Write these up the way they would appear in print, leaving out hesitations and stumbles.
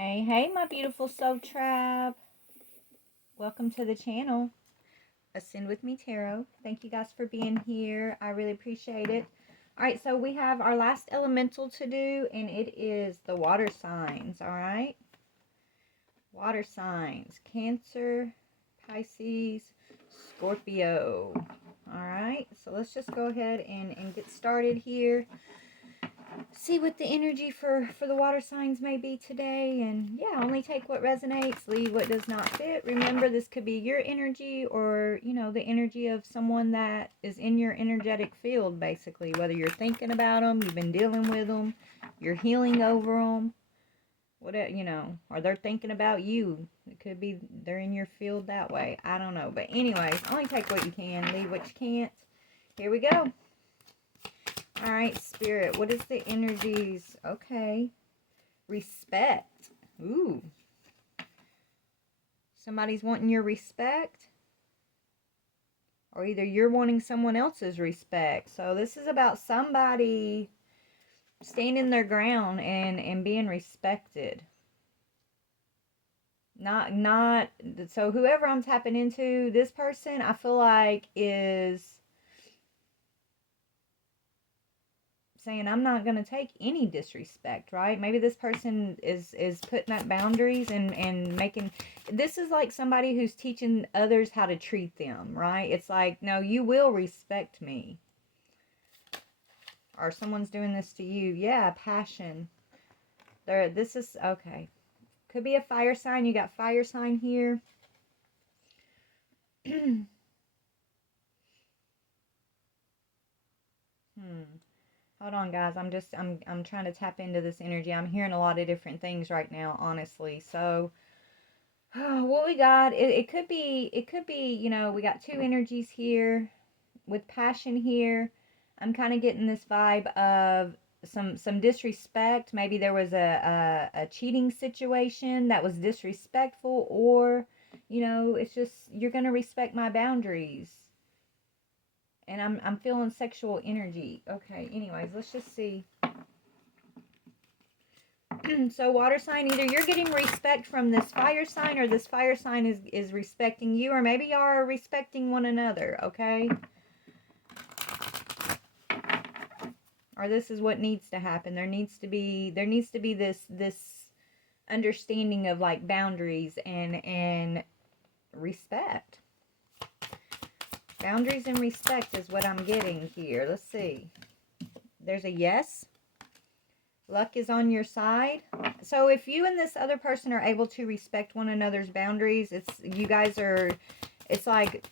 Hey, hey, my beautiful soul tribe. Welcome to the channel, Ascend with Me Tarot. Thank you guys for being here. I really appreciate it. All right, so we have our last elemental to do, and it is the water signs, all right? Water signs, Cancer, Pisces, Scorpio. All right, so let's just go ahead and get started here. See what the energy for the water signs may be today, and yeah, only take what resonates, leave what does not fit. Remember, this could be your energy or the energy of someone that is in your energetic field, basically, whether you're thinking about them, you've been dealing with them, you're healing over them, whatever, or they're thinking about you. It could be they're in your field that way. I don't know, but anyways, only take what you can, leave what you can't. Here we go. All right, Spirit, what is the energies? Okay. Respect. Ooh. Somebody's wanting your respect. Or either you're wanting someone else's respect. So this is about somebody standing their ground and being respected. Not so whoever I'm tapping into, this person I feel like is saying, I'm not going to take any disrespect, right? Maybe this person is putting up boundaries and making, this is like somebody who's teaching others how to treat them, right? It's like, no, you will respect me. Or someone's doing this to you. Yeah, passion. This is, okay. Could be a fire sign. You got fire sign here. Hold on, guys. I'm trying to tap into this energy. I'm hearing a lot of different things right now, honestly. So, what we got, it could be, we got two energies here with passion here. I'm kind of getting this vibe of some disrespect. Maybe there was a cheating situation that was disrespectful, or, it's just, you're going to respect my boundaries. And I'm feeling sexual energy. Okay, anyways, let's just see. So water sign, either you're getting respect from this fire sign, or this fire sign is respecting you, or maybe y'all are respecting one another, okay? Or this is what needs to happen. There needs to be this understanding of like boundaries and respect. Boundaries and respect is what I'm getting here. Let's see. There's a yes. Luck is on your side. So if you and this other person are able to respect one another's boundaries, it's like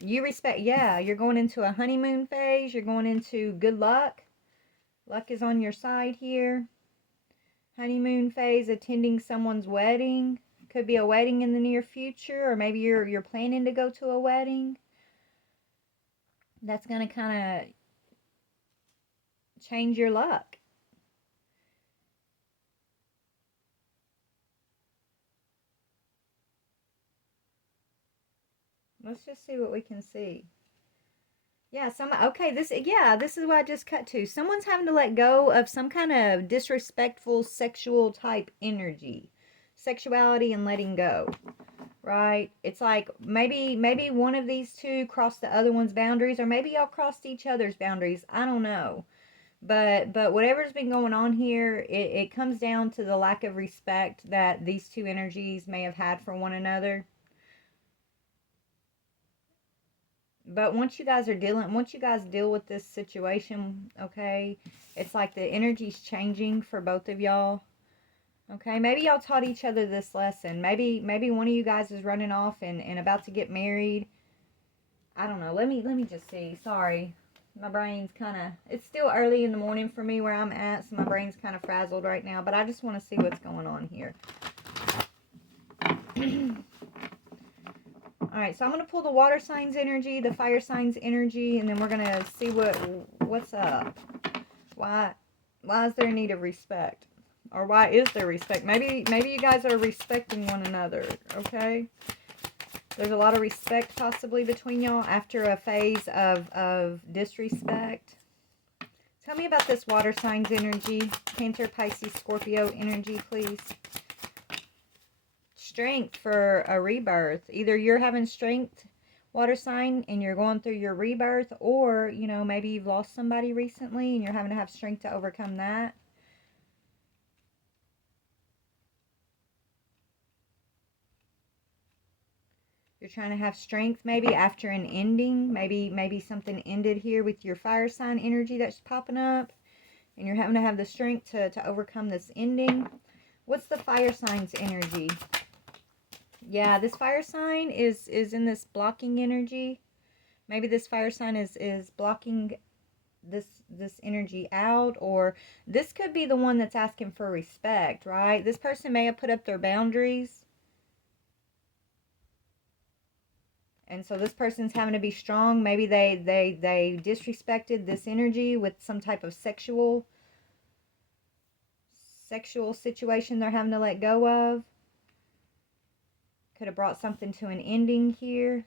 you respect, yeah, you're going into a honeymoon phase. You're going into good luck. Luck is on your side here. Honeymoon phase, attending someone's wedding. Could be a wedding in the near future, or maybe you're planning to go to a wedding. That's going to kind of change your luck. Let's just see what we can see. Yeah, this is what I just cut to. Someone's having to let go of some kind of disrespectful sexual type energy. Sexuality and letting go. Right? It's like maybe one of these two crossed the other one's boundaries, or maybe y'all crossed each other's boundaries. I don't know. But whatever's been going on here, it comes down to the lack of respect that these two energies may have had for one another. But once you guys deal with this situation, okay, it's like the energy's changing for both of y'all. Okay, maybe y'all taught each other this lesson. Maybe one of you guys is running off and about to get married. I don't know. Let me just see. Sorry. My brain's it's still early in the morning for me where I'm at, so my brain's kind of frazzled right now, but I just want to see what's going on here. Alright, so I'm going to pull the water signs energy, the fire signs energy, and then we're going to see what's up. Why is there a need of respect? Or why is there respect? Maybe you guys are respecting one another, okay? There's a lot of respect possibly between y'all after a phase of disrespect. Tell me about this water signs energy. Cancer, Pisces, Scorpio energy, please. strength for a rebirth. Either you're having strength, water sign, and you're going through your rebirth, or, you know, maybe you've lost somebody recently and you're having to have strength to overcome that. You're trying to have strength maybe after an ending. Maybe something ended here with your fire sign energy that's popping up, and you're having to have the strength to overcome this ending. What's the fire signs energy? Yeah, this fire sign is in this blocking energy. Maybe this fire sign is blocking this energy out, or this could be the one that's asking for respect, right? This person may have put up their boundaries. And so this person's having to be strong. Maybe they disrespected this energy with some type of sexual situation they're having to let go of. Could have brought something to an ending here,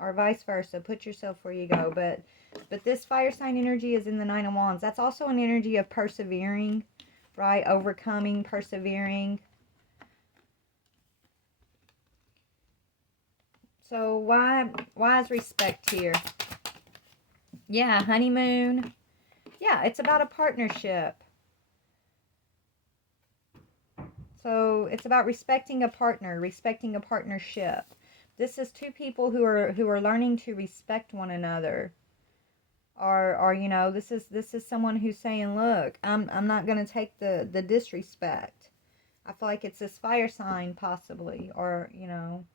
or vice versa. Put yourself where you go. But this fire sign energy is in the Nine of Wands. That's also an energy of persevering, right? Overcoming, persevering. So why is respect here? Yeah, honeymoon. Yeah, it's about a partnership. So it's about respecting a partner, respecting a partnership. This is two people who are learning to respect one another. Or you know, this is someone who's saying, look, I'm not going to take the disrespect. I feel like it's this fire sign possibly, or you know,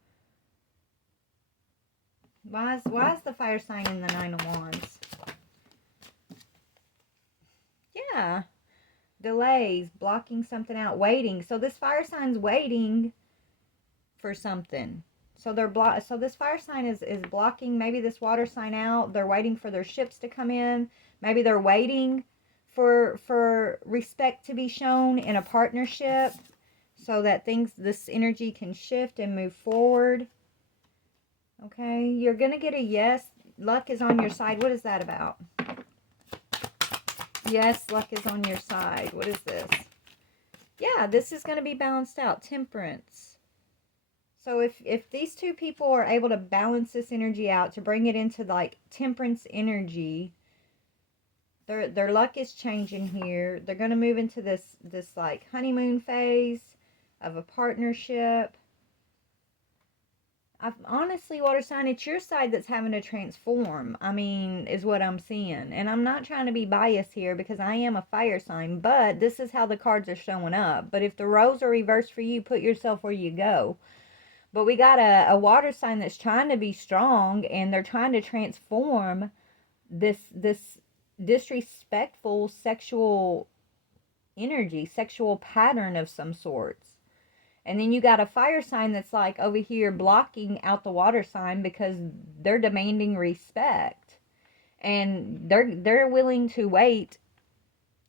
why is the fire sign in the Nine of Wands? Yeah. Delays, blocking something out, waiting. So this fire sign's waiting for something. So so this fire sign is blocking maybe this water sign out. They're waiting for their ships to come in. Maybe they're waiting for respect to be shown in a partnership, so that this energy can shift and move forward. Okay, you're going to get a yes. Luck is on your side. What is that about? Yes, luck is on your side. What is this? Yeah, this is going to be balanced out. Temperance. So if these two people are able to balance this energy out, to bring it into like temperance energy, their luck is changing here. They're going to move into this like honeymoon phase of a partnership. Honestly, water sign, it's your side that's having to transform. I mean, is what I'm seeing. And I'm not trying to be biased here because I am a fire sign, but this is how the cards are showing up. But if the roles are reversed for you, put yourself where you go. But we got a water sign that's trying to be strong, and they're trying to transform this disrespectful sexual energy, sexual pattern of some sorts. And then you got a fire sign that's like over here blocking out the water sign because they're demanding respect. And they're willing to wait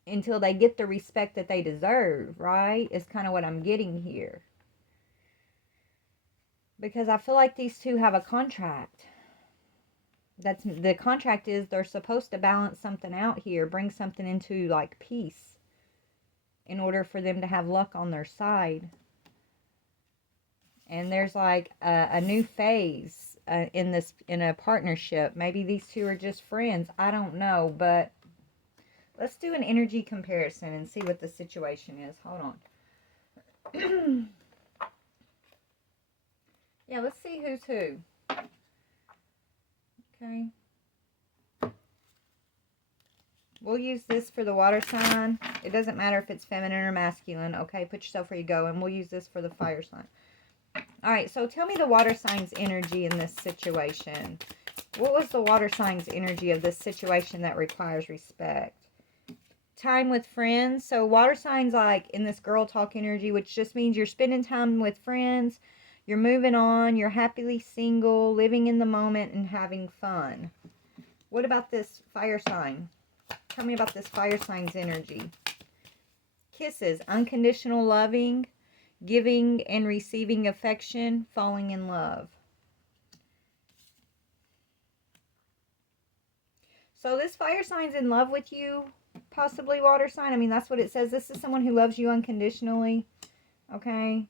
until they get the respect that they deserve, right? Is kind of what I'm getting here. Because I feel like these two have a contract. The contract is they're supposed to balance something out here, bring something into like peace in order for them to have luck on their side. And there's like a new phase in a partnership. Maybe these two are just friends. I don't know, but let's do an energy comparison and see what the situation is. Hold on. Yeah, let's see who's who. Okay. We'll use this for the water sign. It doesn't matter if it's feminine or masculine. Okay, put yourself where you go. And we'll use this for the fire sign. All right, so tell me the water sign's energy in this situation. What was the water sign's energy of this situation that requires respect? Time with friends. So water signs like in this girl talk energy, which just means you're spending time with friends. You're moving on. You're happily single, living in the moment, and having fun. What about this fire sign? Tell me about this fire sign's energy. Kisses. Unconditional loving. Giving and receiving affection, falling in love. So this fire sign's in love with you, possibly water sign. I mean, that's what it says. This is someone who loves you unconditionally, okay?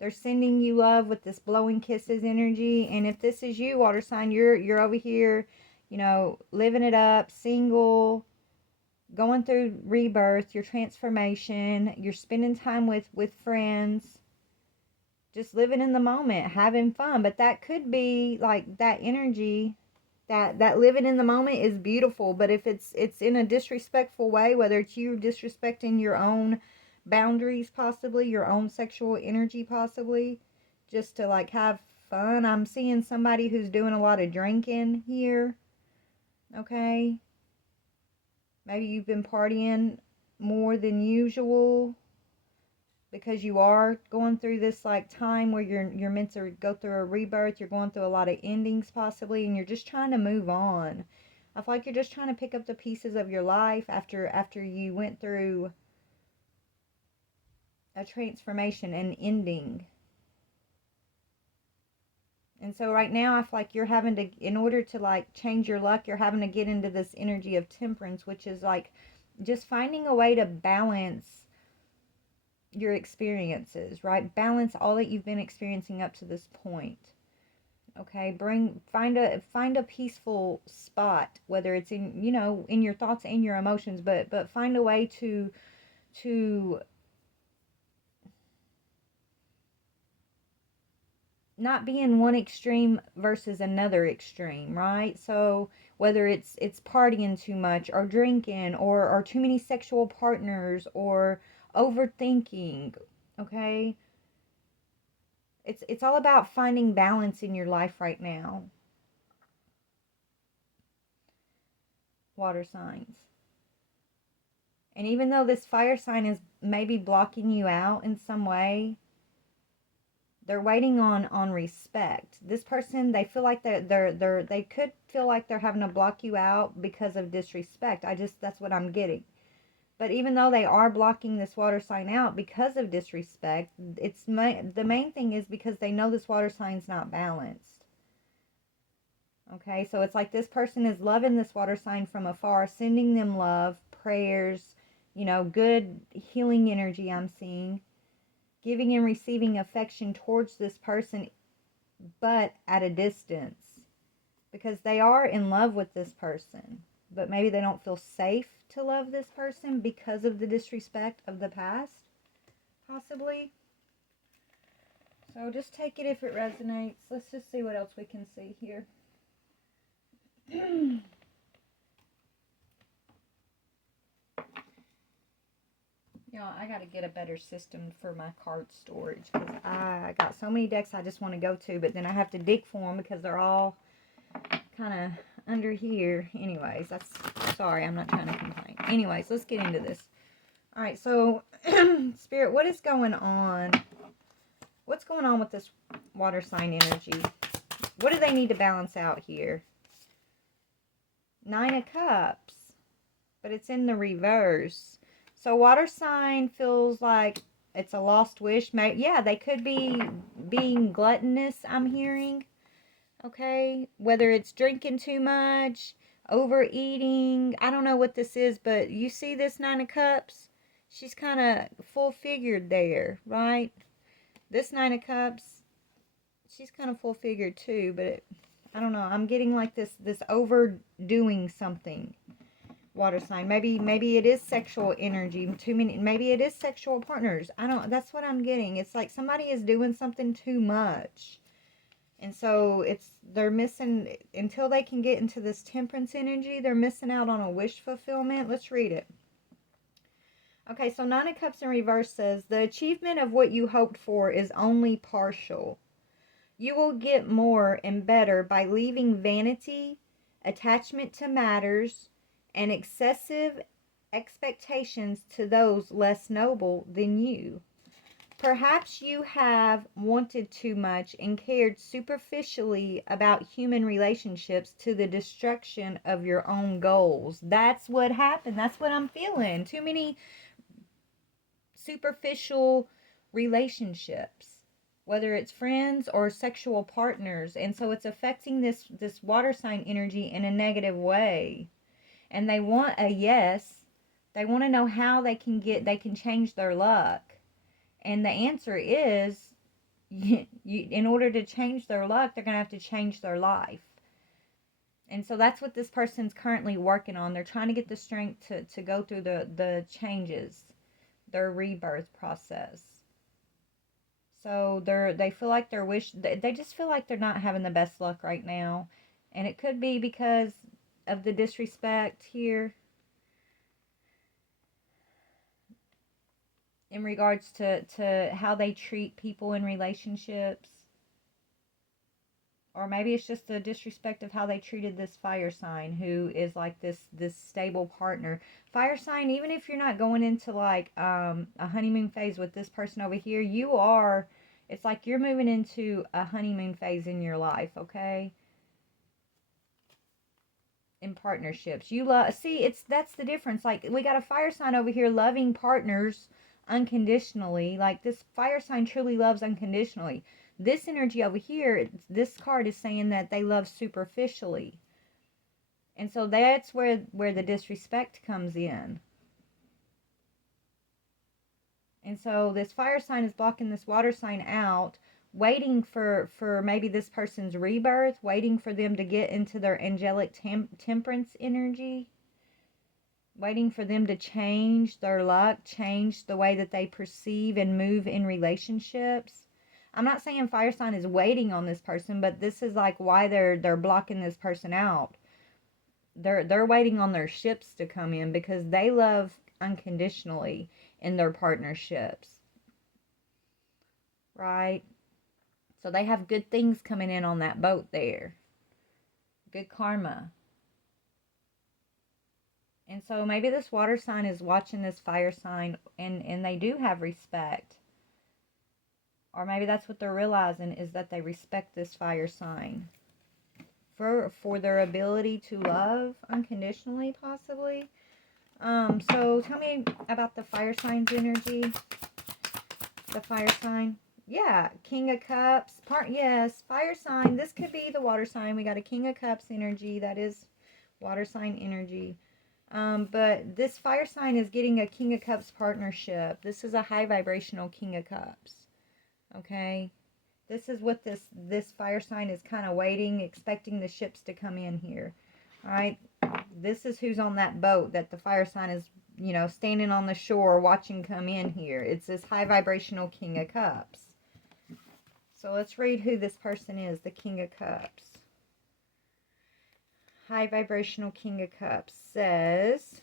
They're sending you love with this blowing kisses energy. And if this is you, water sign, you're over here, you know, living it up, single, going through rebirth, your transformation, you're spending time with friends, just living in the moment, having fun. But that could be like that energy, that living in the moment is beautiful, but if it's in a disrespectful way, whether it's you disrespecting your own boundaries, possibly your own sexual energy, possibly just to like have fun. I'm seeing somebody who's doing a lot of drinking here. Okay, maybe you've been partying more than usual because you are going through this like time where you're meant to go through a rebirth. You're going through a lot of endings possibly, and you're just trying to move on. I feel like you're just trying to pick up the pieces of your life after you went through a transformation and ending. And so right now I feel like you're having to, in order to like change your luck, you're having to get into this energy of temperance, which is like just finding a way to balance your experiences, right? Balance all that you've been experiencing up to this point. Okay, find a peaceful spot, whether it's in, you know, in your thoughts and your emotions, but find a way to not be in one extreme versus another extreme, right? So whether it's partying too much or drinking or too many sexual partners or overthinking, okay? It's all about finding balance in your life right now. Water signs. And even though this fire sign is maybe blocking you out in some way, they're waiting on respect. This person, they feel like they could feel like they're having to block you out because of disrespect. That's what I'm getting. But even though they are blocking this water sign out because of disrespect, the main thing is because they know this water sign's not balanced. Okay, so it's like this person is loving this water sign from afar, sending them love, prayers, you know, good healing energy I'm seeing, giving and receiving affection towards this person, but at a distance, because they are in love with this person, but maybe they don't feel safe to love this person because of the disrespect of the past, possibly. So just take it if it resonates. Let's just see what else we can see here. Y'all, I gotta get a better system for my card storage because I got so many decks I just want to go to, but then I have to dig for them because they're all kind of under here. Anyways, sorry, I'm not trying to complain. Anyways, let's get into this. All right, so Spirit, what is going on? What's going on with this water sign energy? What do they need to balance out here? Nine of Cups, but it's in the reverse. So water sign feels like it's a lost wish. Yeah, they could be being gluttonous, I'm hearing. Okay, whether it's drinking too much, overeating, I don't know what this is, but you see this Nine of Cups? She's kind of full figured there, right? This Nine of Cups, she's kind of full figured too, but I don't know. I'm getting like this overdoing something. Water sign. Maybe it is sexual energy. Too many. Maybe it is sexual partners. I don't. That's what I'm getting. It's like somebody is doing something too much, and so they're missing until they can get into this temperance energy. They're missing out on a wish fulfillment. Let's read it. Okay, so Nine of Cups in reverse says the achievement of what you hoped for is only partial. You will get more and better by leaving vanity, attachment to matters, and excessive expectations to those less noble than you. Perhaps you have wanted too much and cared superficially about human relationships to the destruction of your own goals. That's what happened. That's what I'm feeling. Too many superficial relationships, whether it's friends or sexual partners, and so it's affecting this water sign energy in a negative way. And they want a yes. They want to know how they can change their luck. And the answer is in order to change their luck, they're going to have to change their life. And so that's what this person's currently working on. They're trying to get the strength to go through the changes, their rebirth process. So they feel like they just feel like they're not having the best luck right now. And it could be because of the disrespect here in regards to how they treat people in relationships. Or maybe it's just the disrespect of how they treated this fire sign, who is like this stable partner. Fire sign, even if you're not going into like a honeymoon phase with this person over here, it's like you're moving into a honeymoon phase in your life, okay? In partnerships. That's the difference. Like, we got a fire sign over here loving partners unconditionally. Like, this fire sign truly loves unconditionally. This energy over here, this card is saying that they love superficially. And so that's where the disrespect comes in. And so this fire sign is blocking this water sign out, waiting for maybe this person's rebirth, waiting for them to get into their angelic temperance energy, waiting for them to change their luck, change the way that they perceive and move in relationships. I'm not saying fire sign is waiting on this person, but this is like why they're blocking this person out. They're waiting on their ships to come in because they love unconditionally in their partnerships. Right? So they have good things coming in on that boat there. Good karma. And so maybe this water sign is watching this fire sign and they do have respect. Or maybe that's what they're realizing, is that they respect this fire sign for their ability to love unconditionally, possibly. So tell me about the fire sign's energy. The fire sign. Yeah, King of Cups. Yes, fire sign. This could be the water sign. We got a King of Cups energy. That is water sign energy. But this fire sign is getting a King of Cups partnership. This is a high vibrational King of Cups. Okay, this is what this fire sign is kind of waiting, expecting the ships to come in here. All right, this is who's on that boat that the fire sign is, standing on the shore watching come in here. It's this high vibrational King of Cups. So let's read who this person is, the King of Cups. High vibrational King of Cups says,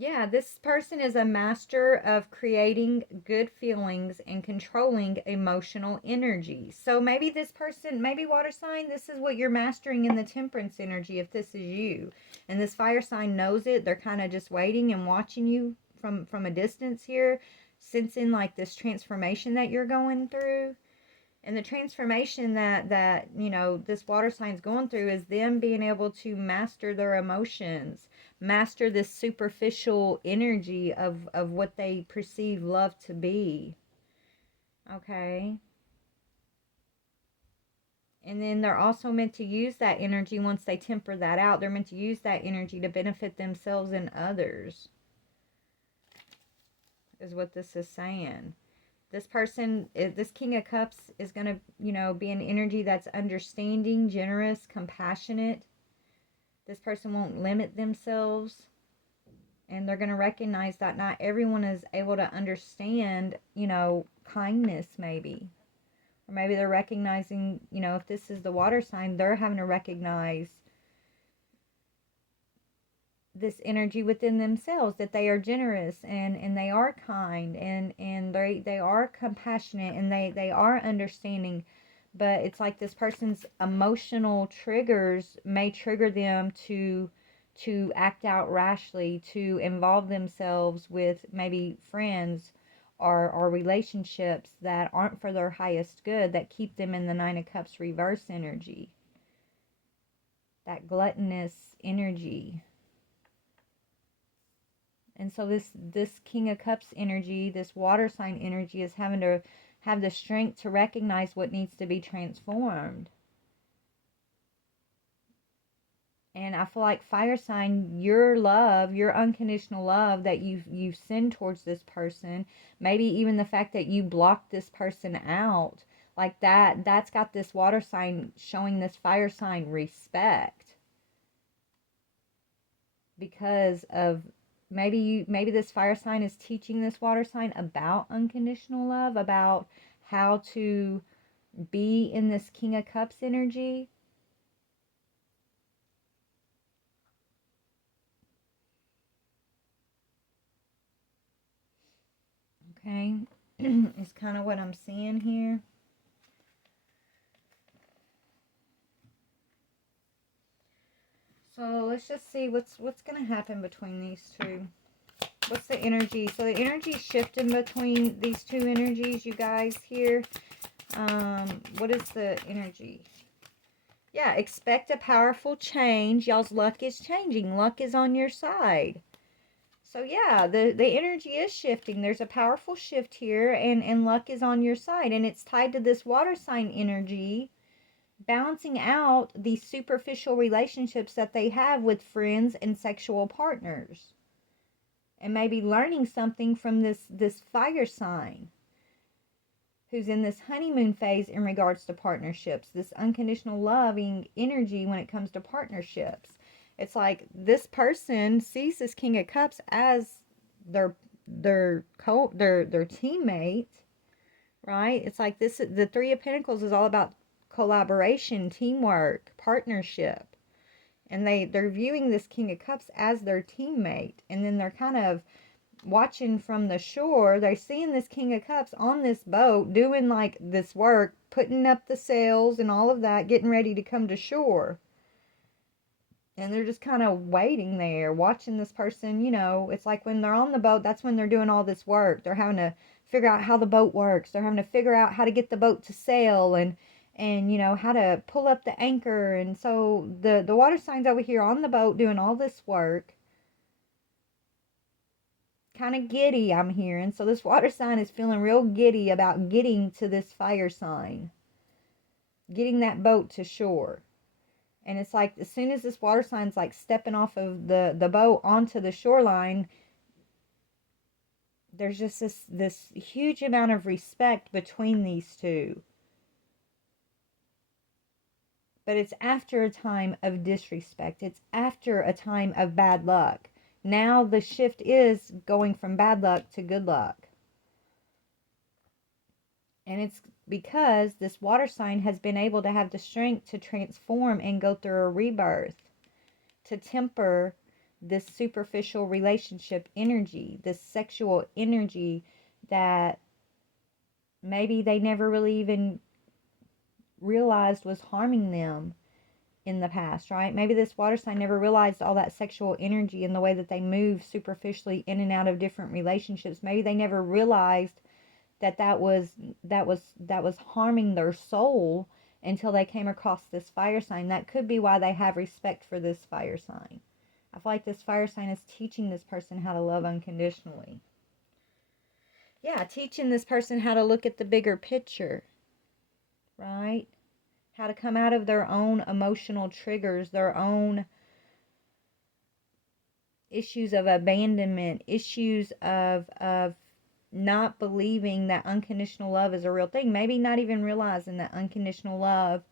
yeah, this person is a master of creating good feelings and controlling emotional energy. So maybe this person, maybe water sign, this is what you're mastering in the temperance energy if this is you. And this fire sign knows it. They're kind of just waiting and watching you from a distance here, sensing like this transformation that you're going through. And the transformation that this water sign's going through is them being able to master their emotions, master this superficial energy of what they perceive love to be. Okay? And then they're also meant to use that energy once they temper that out. They're meant to use that energy to benefit themselves and others, is what this is saying. This person, this King of Cups is going to, be an energy that's understanding, generous, compassionate. This person won't limit themselves. And they're going to recognize that not everyone is able to understand, kindness maybe. Or maybe they're recognizing, if this is the water sign, they're having to recognize this energy within themselves, that they are generous and they are kind and they are compassionate and they are understanding. But it's like this person's emotional triggers may trigger them to act out rashly, to involve themselves with maybe friends or relationships that aren't for their highest good, that keep them in the Nine of Cups reverse energy, that gluttonous energy. And so this King of Cups energy, this water sign energy, is having to have the strength to recognize what needs to be transformed. And I feel like fire sign, your love, your unconditional love that you've sent towards this person, maybe even the fact that you blocked this person out, like that's got this water sign showing this fire sign respect because of maybe this fire sign is teaching this water sign about unconditional love, about how to be in this King of Cups energy. Okay, is kind of what I'm seeing here. So let's just see what's going to happen between these two. What's the energy? So the energy shifting between these two energies, you guys here. What is the energy? Yeah, expect a powerful change. Y'all's luck is changing. Luck is on your side. So yeah, the energy is shifting. There's a powerful shift here, and luck is on your side. And it's tied to this water sign energy, balancing out these superficial relationships that they have with friends and sexual partners. And maybe learning something from this fire sign who's in this honeymoon phase in regards to partnerships, this unconditional loving energy when it comes to partnerships. It's like this person sees this King of Cups as their teammate, right? It's like this, the Three of Pentacles is all about collaboration, teamwork, partnership. And they're viewing this King of Cups as their teammate. And then they're kind of watching from the shore. They're seeing this King of Cups on this boat doing like this work, putting up the sails and all of that, getting ready to come to shore. And they're just kind of waiting there, watching this person, you know. It's like when they're on the boat, that's when they're doing all this work. They're having to figure out how the boat works. They're having to figure out how to get the boat to sail and you know, how to pull up the anchor. And so the water signs over here on the boat doing all this work. Kind of giddy, I'm hearing. So this water sign is feeling real giddy about getting to this fire sign. Getting that boat to shore. And it's like as soon as this water sign's like stepping off of the boat onto the shoreline, there's just this huge amount of respect between these two. But it's after a time of disrespect. It's after a time of bad luck. Now the shift is going from bad luck to good luck. And it's because this water sign has been able to have the strength to transform and go through a rebirth, to temper this superficial relationship energy, this sexual energy that maybe they never really even realized was harming them in the past, right? Maybe this water sign never realized all that sexual energy and the way that they move superficially in and out of different relationships. Maybe they never realized that was harming their soul until they came across this fire sign. That could be why they have respect for this fire sign. I feel like this fire sign is teaching this person how to love unconditionally. Yeah, teaching this person how to look at the bigger picture, right? How to come out of their own emotional triggers, their own issues of abandonment, issues of not believing that unconditional love is a real thing. Maybe not even realizing that unconditional love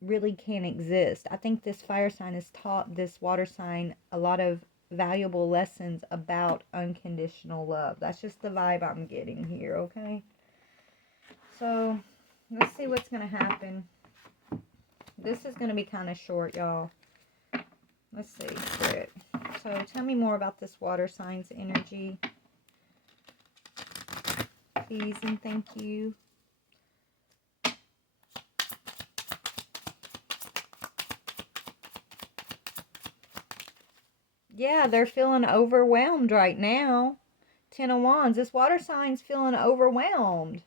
really can exist. I think this fire sign has taught this water sign a lot of valuable lessons about unconditional love. That's just the vibe I'm getting here, okay? So, let's see what's going to happen. This is going to be kind of short, y'all. Let's see. Spirit. So, tell me more about this water sign's energy. Please and thank you. Yeah, they're feeling overwhelmed right now. Ten of Wands. This water sign's feeling overwhelmed.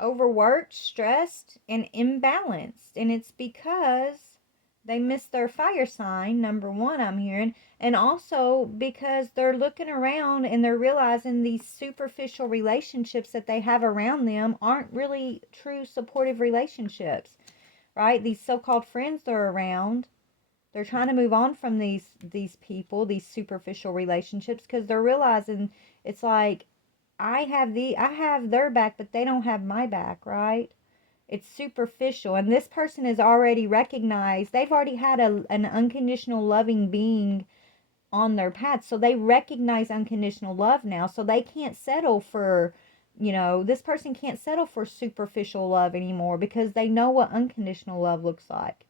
Overworked, stressed, and imbalanced. And it's because they missed their fire sign, number one, I'm hearing. And also because they're looking around and they're realizing these superficial relationships that they have around them aren't really true supportive relationships. right? These so-called friends they're around, they're trying to move on from these people, these superficial relationships, because they're realizing it's like I have their back, but they don't have my back, right? It's superficial, and this person is already recognized. They've already had an unconditional loving being on their path, so they recognize unconditional love now. So they can't settle for, this person can't settle for superficial love anymore because they know what unconditional love looks like.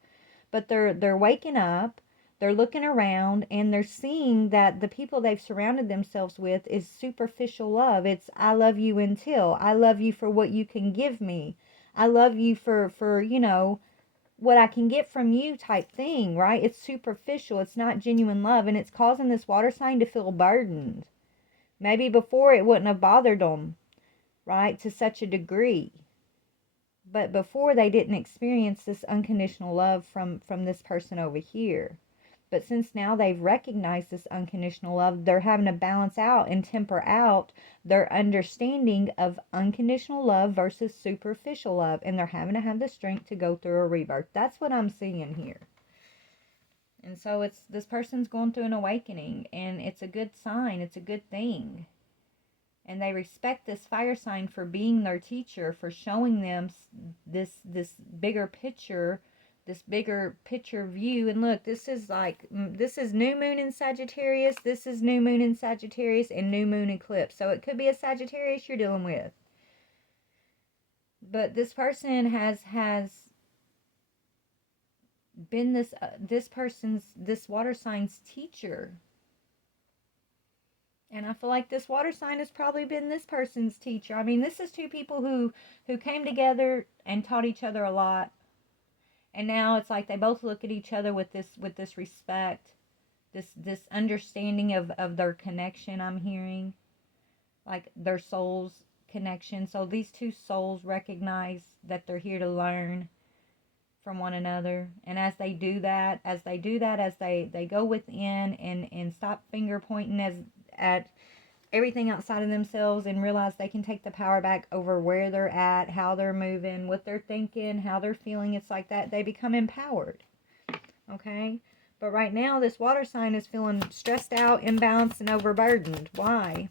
But they're waking up, they're looking around, and they're seeing that the people they've surrounded themselves with is superficial love. It's I love you until, I love you for what you can give me, I love you for what I can get from you type thing, right? It's superficial, it's not genuine love, and it's causing this water sign to feel burdened. Maybe before it wouldn't have bothered them, right, to such a degree. But before, they didn't experience this unconditional love from this person over here. But since now they've recognized this unconditional love, they're having to balance out and temper out their understanding of unconditional love versus superficial love. And they're having to have the strength to go through a rebirth. That's what I'm seeing here. And so it's this person's going through an awakening, and it's a good sign. It's a good thing. And they respect this fire sign for being their teacher, for showing them this bigger picture, this bigger picture view. And look, this is new moon in Sagittarius, this is new moon in Sagittarius, and new moon eclipse. So it could be a Sagittarius you're dealing with. But this person has been this water sign's teacher. And I feel like this water sign has probably been this person's teacher. I mean, this is two people who came together and taught each other a lot. And now it's like they both look at each other with this respect, this understanding of their connection. I'm hearing like their souls connection. So these two souls recognize that they're here to learn from one another. And as they do that, as they go within and stop finger pointing at everything outside of themselves and realize they can take the power back over where they're at, how they're moving, what they're thinking, how they're feeling. It's like that they become empowered. Okay? But right now, this water sign is feeling stressed out, imbalanced, and overburdened. Why?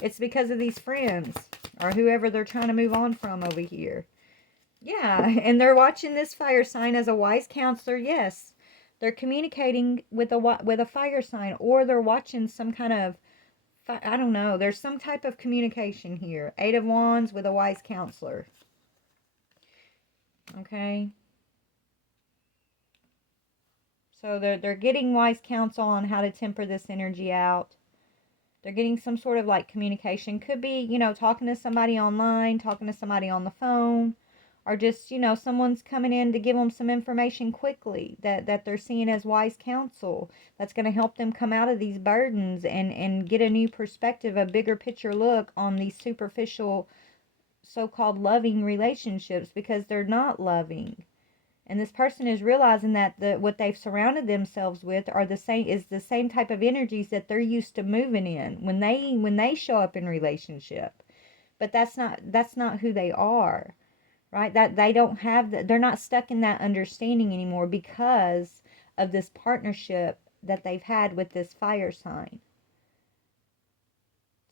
It's because of these friends or whoever they're trying to move on from over here. Yeah, and they're watching this fire sign as a wise counselor. Yes, they're communicating with a fire sign, or they're watching some kind of, I don't know, there's some type of communication here. 8 of Wands with a wise counselor. Okay. So they're getting wise counsel on how to temper this energy out. They're getting some sort of like communication. Could be, talking to somebody online, talking to somebody on the phone, or just, someone's coming in to give them some information quickly that they're seeing as wise counsel that's going to help them come out of these burdens and get a new perspective, a bigger picture look on these superficial so-called loving relationships, because they're not loving. And this person is realizing that what they've surrounded themselves with is the same type of energies that they're used to moving in when they show up in relationship. But that's not who they are, right? That they don't have they're not stuck in that understanding anymore because of this partnership that they've had with this fire sign.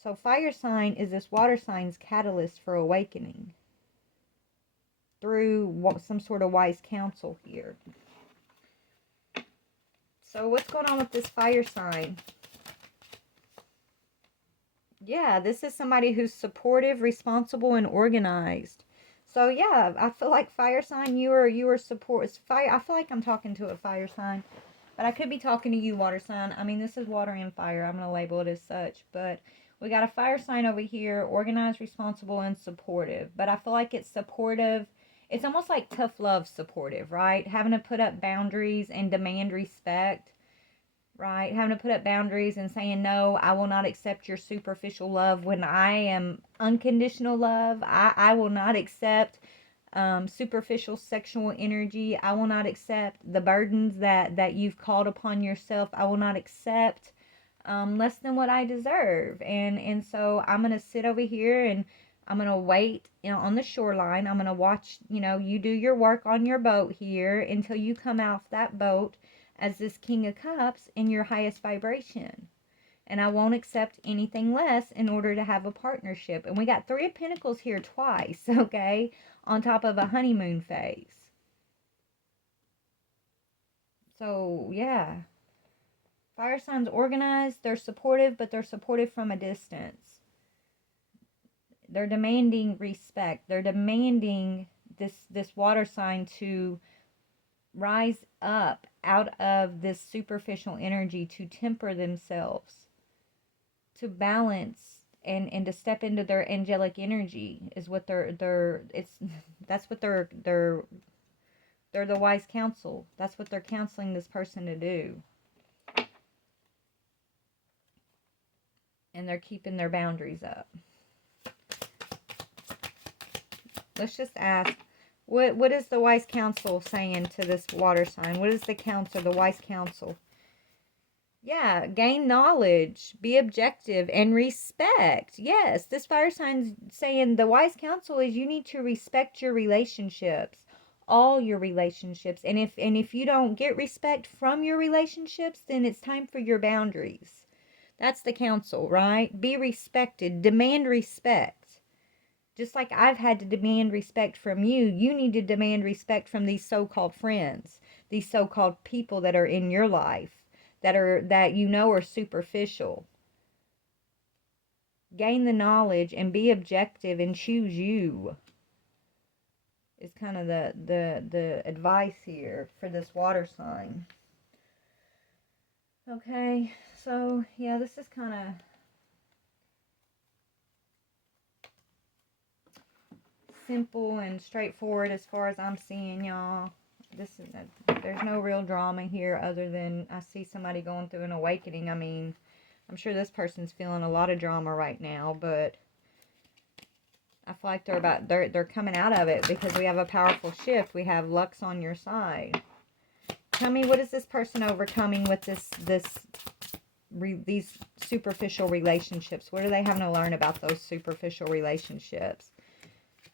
So fire sign is this water sign's catalyst for awakening through some sort of wise counsel here. So what's going on with this fire sign? Yeah, this is somebody who's supportive, responsible, and organized. So yeah, I feel like fire sign, you are support. Fire. I feel like I'm talking to a fire sign, but I could be talking to you, water sign. I mean, this is water and fire. I'm gonna label it as such. But we got a fire sign over here, organized, responsible, and supportive. But I feel like it's supportive. It's almost like tough love supportive, right? Having to put up boundaries and demand respect, right? Having to put up boundaries and saying, no, I will not accept your superficial love when I am unconditional love. I will not accept superficial sexual energy. I will not accept the burdens that you've called upon yourself. I will not accept less than what I deserve. And so I'm going to sit over here and I'm going to wait, on the shoreline. I'm going to watch, you do your work on your boat here until you come off that boat as this King of Cups in your highest vibration. And I won't accept anything less in order to have a partnership. And we got 3 of Pentacles here twice, okay, on top of a honeymoon phase. So, yeah. Fire signs organized, they're supportive, but they're supportive from a distance. They're demanding respect. They're demanding this water sign to rise up out of this superficial energy, to temper themselves, to balance and to step into their angelic energy is what that's what they're the wise counsel. That's what they're counseling this person to do. And they're keeping their boundaries up. Let's just ask, what is the wise counsel saying to this water sign? What is the counsel, the wise counsel? Yeah, gain knowledge, be objective, and respect. Yes, this fire sign's saying the wise counsel is you need to respect your relationships, all your relationships. And if you don't get respect from your relationships, then it's time for your boundaries. That's the counsel, right? Be respected, demand respect. Just like I've had to demand respect from you, you need to demand respect from these so-called friends, these so-called people that are in your life, that are superficial. Gain the knowledge and be objective and choose you. Is kind of the advice here for this water sign. Okay, so yeah, this is kind of simple and straightforward as far as I'm seeing, y'all. There's no real drama here other than I see somebody going through an awakening. I mean, I'm sure this person's feeling a lot of drama right now, but I feel like they're coming out of it because we have a powerful shift. We have Lux on your side. Tell me, what is this person overcoming with these superficial relationships? What are they having to learn about those superficial relationships?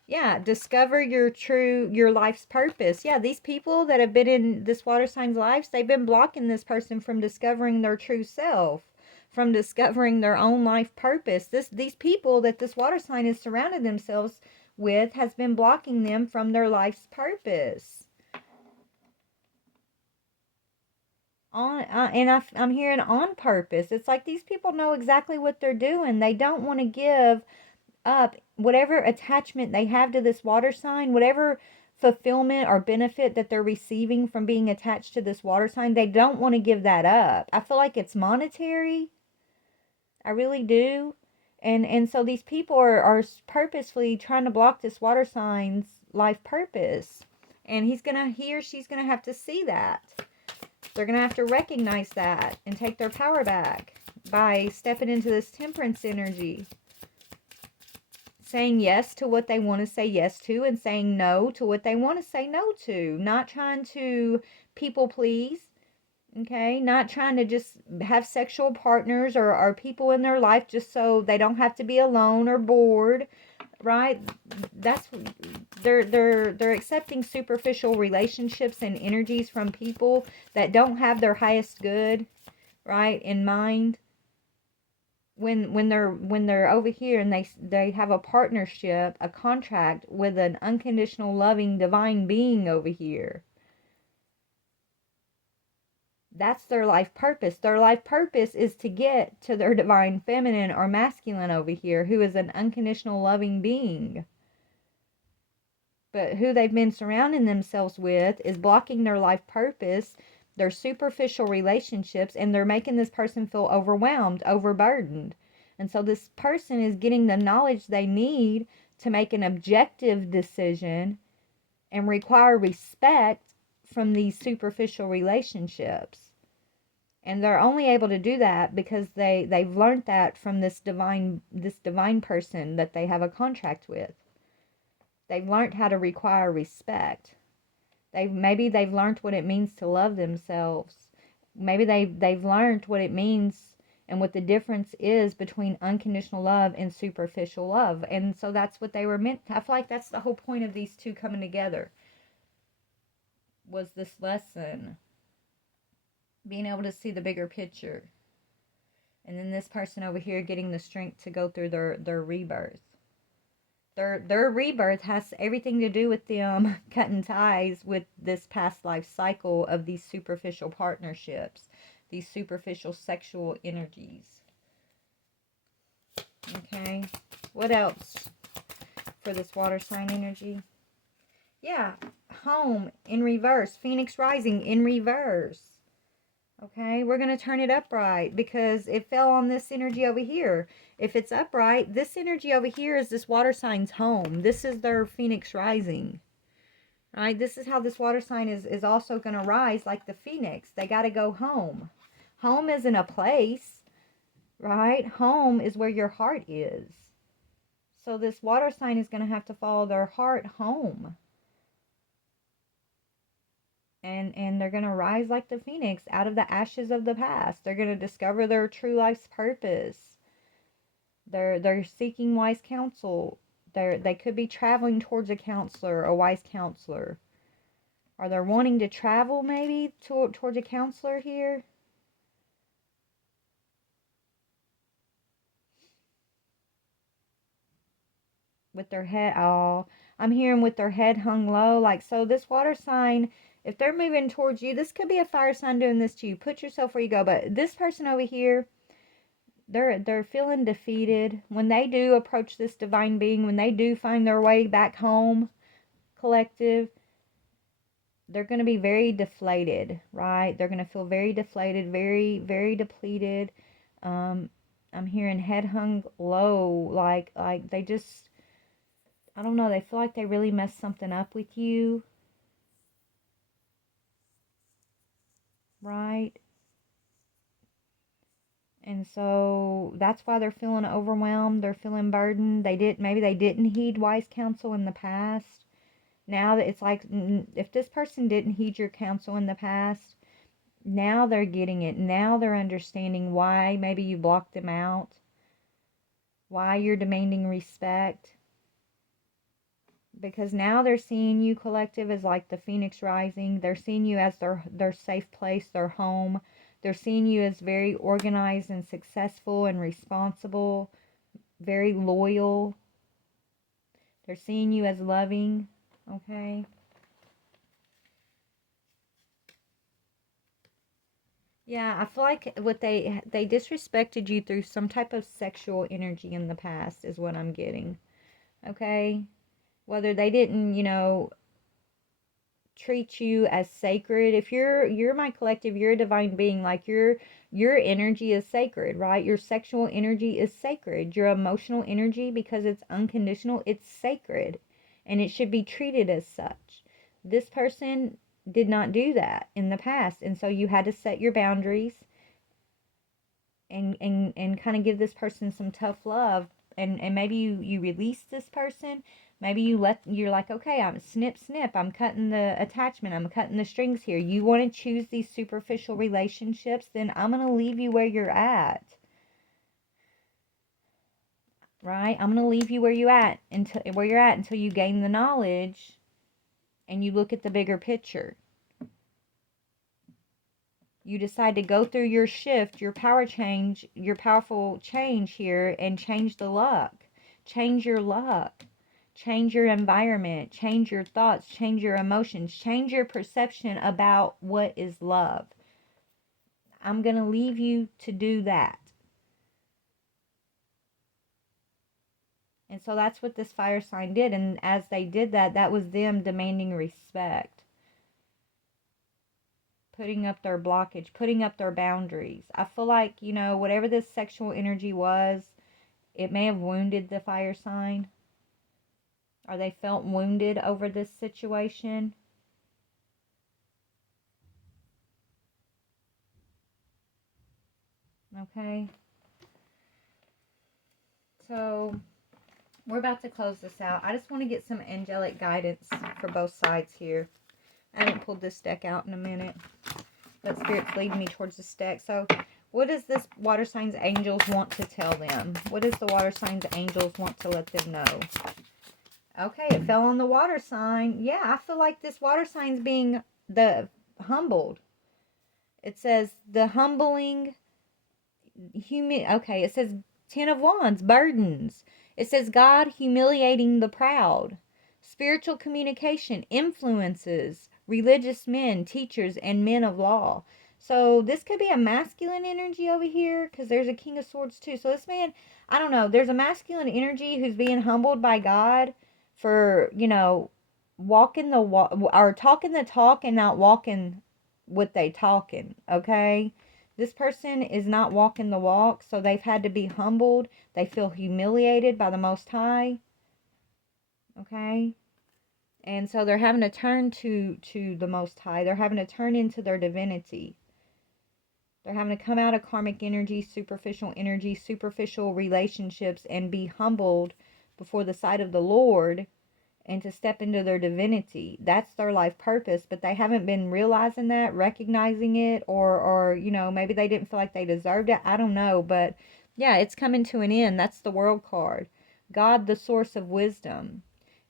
Yeah, discover your life's purpose. Yeah, these people that have been in this water sign's lives, they've been blocking this person from discovering their true self, from discovering their own life purpose. These people that this water sign has surrounded themselves with has been blocking them from their life's purpose. I'm hearing on purpose. It's like these people know exactly what they're doing. They don't want to give up whatever attachment they have to this water sign, whatever fulfillment or benefit that they're receiving from being attached to this water sign. They don't want to give that up. I feel like it's monetary. I really do. And so these people are purposefully trying to block this water sign's life purpose. And he or she's gonna have to see that. They're gonna have to recognize that and take their power back by stepping into this temperance energy. Saying yes to what they want to say yes to and saying no to what they want to say no to. Not trying to people please. Okay? Not trying to just have sexual partners or people in their life just so they don't have to be alone or bored. Right? That's they're accepting superficial relationships and energies from people that don't have their highest good, right, in mind. When they're over here and they have a partnership, a contract with an unconditional loving divine being over here. That's their life purpose. Their life purpose is to get to their divine feminine or masculine over here, who is an unconditional loving being. But who they've been surrounding themselves with is blocking their life purpose, their superficial relationships, and they're making this person feel overwhelmed, overburdened. And so this person is getting the knowledge they need to make an objective decision and require respect from these superficial relationships. And they're only able to do that because they've learned that from this divine person that they have a contract with. They've learned how to require respect. Maybe they've learned what it means to love themselves. Maybe they've learned what it means and what the difference is between unconditional love and superficial love. And so that's what they were meant. I feel like that's the whole point of these two coming together, was this lesson. Being able to see the bigger picture. And then this person over here getting the strength to go through their rebirth. Their rebirth has everything to do with them cutting ties with this past life cycle of these superficial partnerships, these superficial sexual energies. Okay, what else for this water sign energy? Yeah, home in reverse, Phoenix rising in reverse. Okay, we're going to turn it upright because it fell on this energy over here. If it's upright, this energy over here is this water sign's home. This is their Phoenix rising. Right? This is how this water sign is also going to rise like the Phoenix. They got to go home. Home isn't a place, right? Home is where your heart is. So this water sign is going to have to follow their heart home. And they're going to rise like the Phoenix out of the ashes of the past. They're going to discover their true life's purpose. They're seeking wise counsel. They could be traveling towards a counselor, a wise counselor. Are they wanting to travel maybe towards a counselor here? With their head, oh, I'm hearing with their head hung low. Like, so this water sign, if they're moving towards you, this could be a fire sign doing this to you. Put yourself where you go. But this person over here, they're feeling defeated. When they do approach this divine being, when they do find their way back home, collective, they're going to be very deflated, right? They're going to feel very deflated, very, very depleted. I'm hearing head hung low, like they just, I don't know, they feel like they really messed something up with you. Right? And so that's why they're feeling overwhelmed. They're feeling burdened. Maybe they didn't heed wise counsel in the past. Now that it's like, if this person didn't heed your counsel in the past, now they're getting it. Now they're understanding why maybe you blocked them out. Why you're demanding respect. Because now they're seeing you, collective, as like the Phoenix rising. They're seeing you as their safe place, their home. They're seeing you as very organized and successful and responsible, very loyal. They're seeing you as loving, okay? Yeah, I feel like what they disrespected you through some type of sexual energy in the past is what I'm getting, okay? Whether they didn't, treat you as sacred. If you're my collective, you're a divine being, like your energy is sacred, right? Your sexual energy is sacred. Your emotional energy, because it's unconditional, it's sacred, and it should be treated as such. This person did not do that in the past, and so you had to set your boundaries and kind of give this person some tough love, and maybe you release this person. Maybe you're like, okay, I'm snip, I'm cutting the attachment, I'm cutting the strings here. You want to choose these superficial relationships, then I'm going to leave you where you're at. Right? I'm going to leave you where you're at until you gain the knowledge and you look at the bigger picture. You decide to go through your shift, your powerful change here, and change the luck. Change your luck. Change your environment, change your thoughts, change your emotions, change your perception about what is love. I'm going to leave you to do that. And so that's what this fire sign did. And as they did that, that was them demanding respect. Putting up their blockage, putting up their boundaries. I feel like, whatever this sexual energy was, it may have wounded the fire sign. Or they felt wounded over this situation. Okay. So we're about to close this out. I just want to get some angelic guidance for both sides here. I haven't pulled this deck out in a minute, but Spirit's leading me towards this deck. So What does this water sign's angels want to tell them? What does the water sign's angels want to let them know? Okay, it fell on the water sign. Yeah, I feel like this water sign's being humbled. It says the humbling okay, it says 10 of Wands, burdens. It says God humiliating the proud. Spiritual communication influences religious men, teachers, and men of law. So this could be a masculine energy over here because there's a King of Swords too. So this man, I don't know, there's a masculine energy who's being humbled by God for, walking the walk or talking the talk and not walking what they talking, okay? This person is not walking the walk, so they've had to be humbled. They feel humiliated by the Most High, okay? And so they're having to turn to the Most High. They're having to turn into their divinity. They're having to come out of karmic energy, superficial relationships, and be humbled before the sight of the Lord and to step into their divinity. That's their life purpose, but they haven't been realizing that, recognizing it, or maybe they didn't feel like they deserved it. I don't know, but yeah, it's coming to an end. That's the World card. God, the source of wisdom.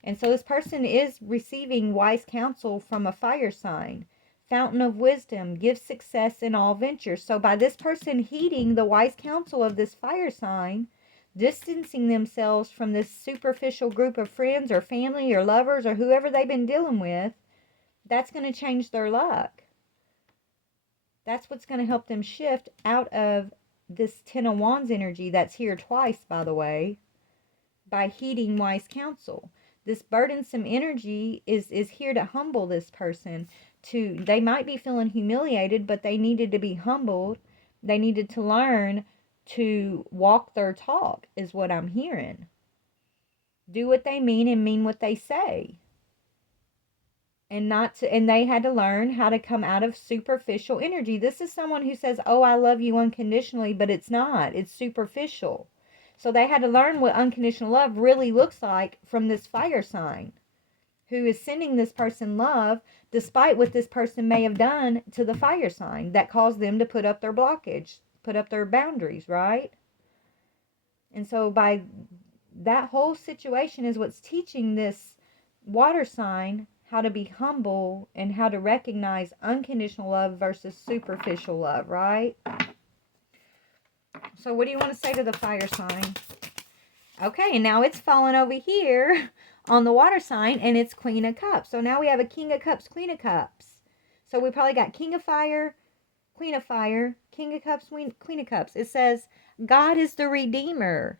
And so this person is receiving wise counsel from a fire sign. Fountain of wisdom gives success in all ventures. So by this person heeding the wise counsel of this fire sign, distancing themselves from this superficial group of friends or family or lovers or whoever they've been dealing with, that's going to change their luck. That's what's going to help them shift out of this 10 of Wands energy that's here twice, by the way, by heeding wise counsel. This burdensome energy is here to humble this person. They might be feeling humiliated, but they needed to be humbled. They needed to learn to walk their talk, is what I'm hearing. Do what they mean and mean what they say. And they had to learn how to come out of superficial energy. This is someone who says, "Oh, I love you unconditionally," but it's not. It's superficial. So they had to learn what unconditional love really looks like from this fire sign, who is sending this person love despite what this person may have done to the fire sign that caused them to put up their blockage, put up their boundaries, right? And so by that whole situation is what's teaching this water sign how to be humble and how to recognize unconditional love versus superficial love, right? So what do you want to say to the fire sign? Okay, and now it's fallen over here on the water sign, and it's Queen of Cups. So now we have a King of Cups, Queen of Cups. So we probably got King of Fire, King of Cups, Queen of Cups. It says, God is the Redeemer.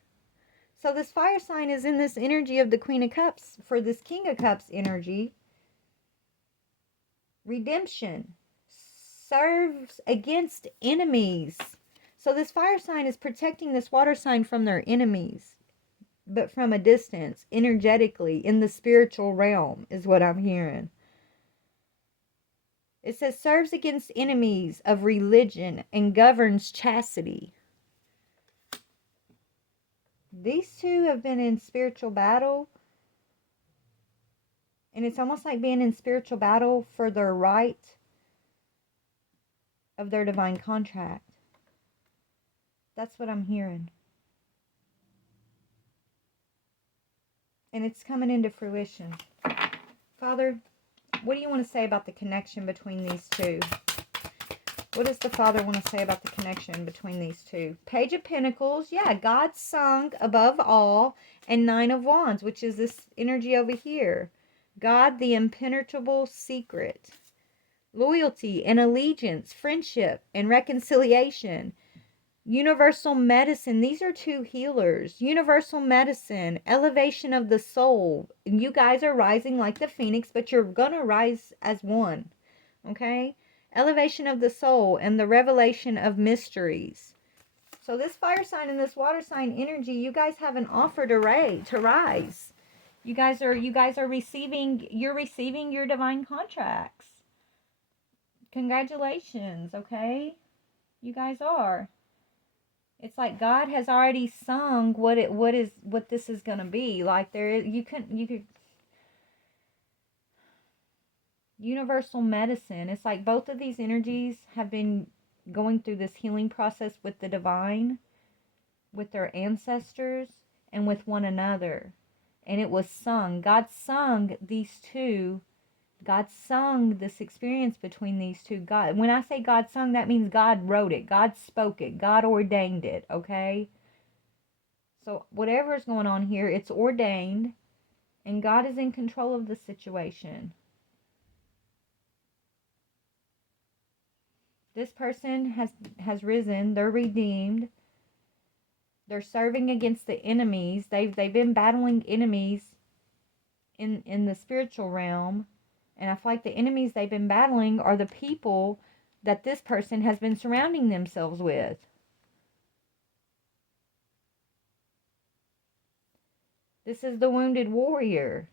So this fire sign is in this energy of the Queen of Cups for this King of Cups energy. Redemption serves against enemies. So this fire sign is protecting this water sign from their enemies, but from a distance, energetically, in the spiritual realm, is what I'm hearing. It says, serves against enemies of religion and governs chastity. These two have been in spiritual battle. And it's almost like being in spiritual battle for their right of their divine contract. That's what I'm hearing. And it's coming into fruition. Father, what do you want to say about the connection between these two? What does the Father want to say about the connection between these two? Page of Pentacles. Yeah, God sung above all. And Nine of Wands, which is this energy over here. God, the impenetrable secret. Loyalty and allegiance, friendship and reconciliation. Universal medicine. These are two healers. Universal medicine, elevation of the soul. And you guys are rising like the phoenix, but you're going to rise as one. Okay? Elevation of the soul and the revelation of mysteries. So this fire sign and this water sign energy, you guys have an offer to rise. You guys are receiving, you're receiving your divine contracts. Congratulations, okay? You guys are. It's like God has already sung what this is going to be. Like you could universal medicine. It's like both of these energies have been going through this healing process with the divine, with their ancestors, and with one another. And it was sung. God sung these two. God sung this experience between these two. God, when I say God sung, that means God wrote it. God spoke it. God ordained it, okay? So whatever is going on here, it's ordained, and God is in control of the situation. This person has risen. They're redeemed. They're serving against the enemies. They've been battling enemies in the spiritual realm. And I feel like the enemies they've been battling are the people that this person has been surrounding themselves with. This is the wounded warrior.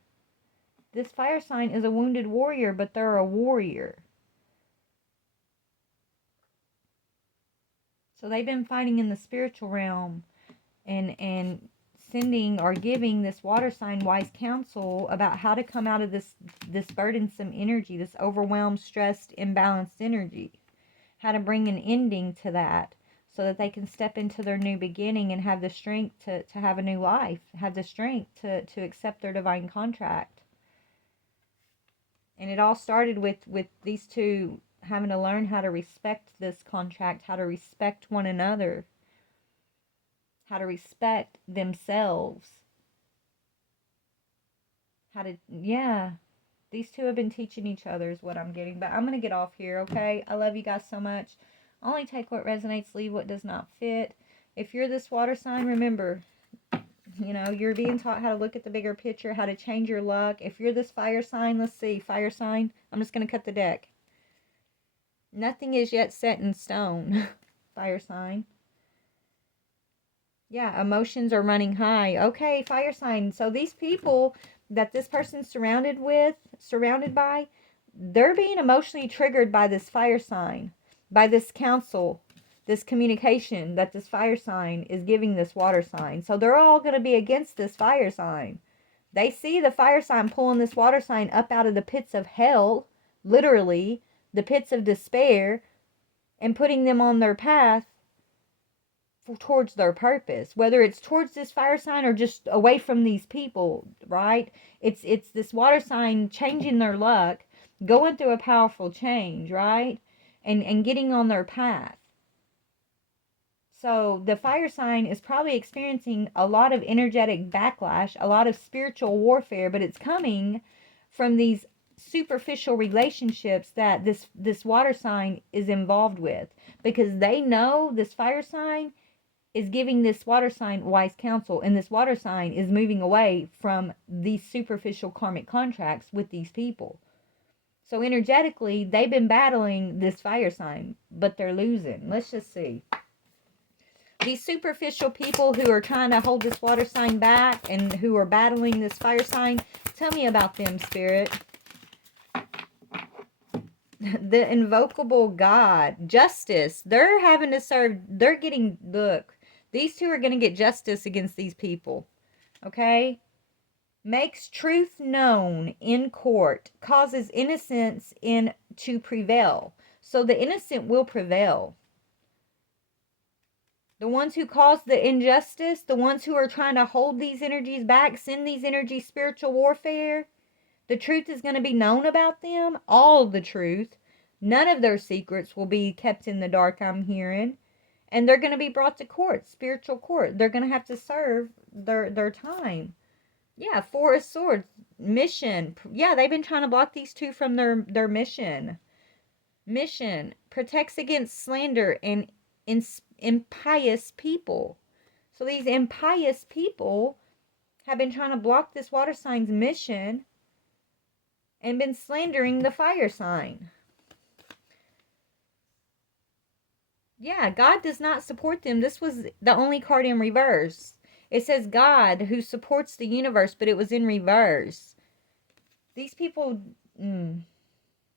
This fire sign is a wounded warrior, but they're a warrior. So they've been fighting in the spiritual realm and sending or giving this water sign wise counsel about how to come out of this burdensome energy, this overwhelmed, stressed, imbalanced energy. How to bring an ending to that so that they can step into their new beginning and have the strength to have a new life, have the strength to accept their divine contract. And it all started with these two having to learn how to respect this contract, how to respect one another, how to respect themselves, how to, these two have been teaching each other is what I'm getting. But I'm going to get off here, okay? I love you guys so much. Only take what resonates, leave what does not fit. If you're this water sign, remember, you're being taught how to look at the bigger picture, how to change your luck. If you're this fire sign, let's see, fire sign, I'm just going to cut the deck. Nothing is yet set in stone. Fire sign. Yeah, emotions are running high. Okay, fire sign. So these people that this person's surrounded by, they're being emotionally triggered by this fire sign, by this counsel, this communication that this fire sign is giving this water sign. So they're all going to be against this fire sign. They see the fire sign pulling this water sign up out of the pits of hell, literally, the pits of despair, and putting them on their path towards their purpose, whether it's towards this fire sign or just away from these people, right? It's this water sign changing their luck, going through a powerful change, right? And getting on their path. So the fire sign is probably experiencing a lot of energetic backlash, a lot of spiritual warfare, but it's coming from these superficial relationships that this water sign is involved with, because they know this fire sign is giving this water sign wise counsel, and this water sign is moving away from these superficial karmic contracts with these people. So energetically, they've been battling this fire sign, but they're losing. Let's just see. These superficial people who are trying to hold this water sign back and who are battling this fire sign, tell me about them, Spirit. The invocable God, justice. They're having to serve, they're getting, look, these two are going to get justice against these people. Okay? Makes truth known in court, causes innocence to prevail. So the innocent will prevail. The ones who cause the injustice, the ones who are trying to hold these energies back, send these energies spiritual warfare, the truth is going to be known about them, all the truth. None of their secrets will be kept in the dark, I'm hearing. And they're going to be brought to court, spiritual court. They're going to have to serve their time. Yeah, Four of Swords, mission. Yeah, they've been trying to block these two from their mission. Mission protects against slander and impious people. So these impious people have been trying to block this water sign's mission and been slandering the fire sign. Yeah, God does not support them. This was the only card in reverse. It says God who supports the universe, but it was in reverse. These people,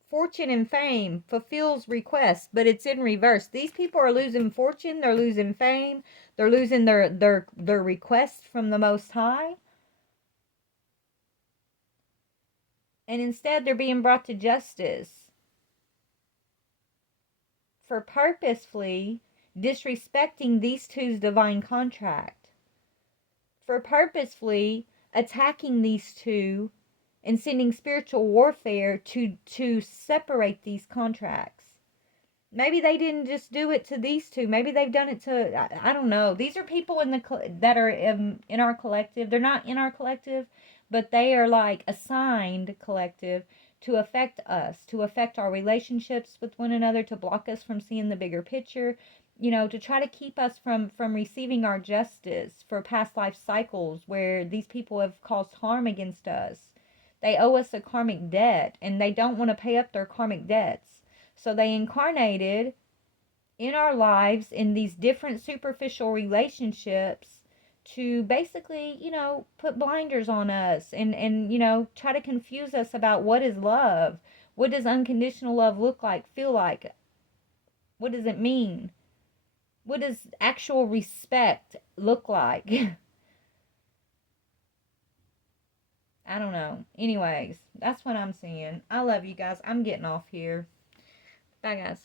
fortune and fame fulfills requests, but it's in reverse. These people are losing fortune, they're losing fame, they're losing their requests from the Most High. And instead they're being brought to justice for purposefully disrespecting these two's divine contract, for purposefully attacking these two and sending spiritual warfare to separate these contracts. Maybe they didn't just do it to these two. Maybe they've done it to, I don't know. These are people that are in our collective. They're not in our collective, but they are like assigned collective to affect us, to affect our relationships with one another, to block us from seeing the bigger picture, to try to keep us from receiving our justice for past life cycles where these people have caused harm against us. They owe us a karmic debt, and they don't want to pay up their karmic debts. So they incarnated in our lives in these different superficial relationships to basically, put blinders on us and try to confuse us about what is love. What does unconditional love look like, feel like? What does it mean? What does actual respect look like? I don't know. Anyways, that's what I'm seeing. I love you guys. I'm getting off here. Bye, guys.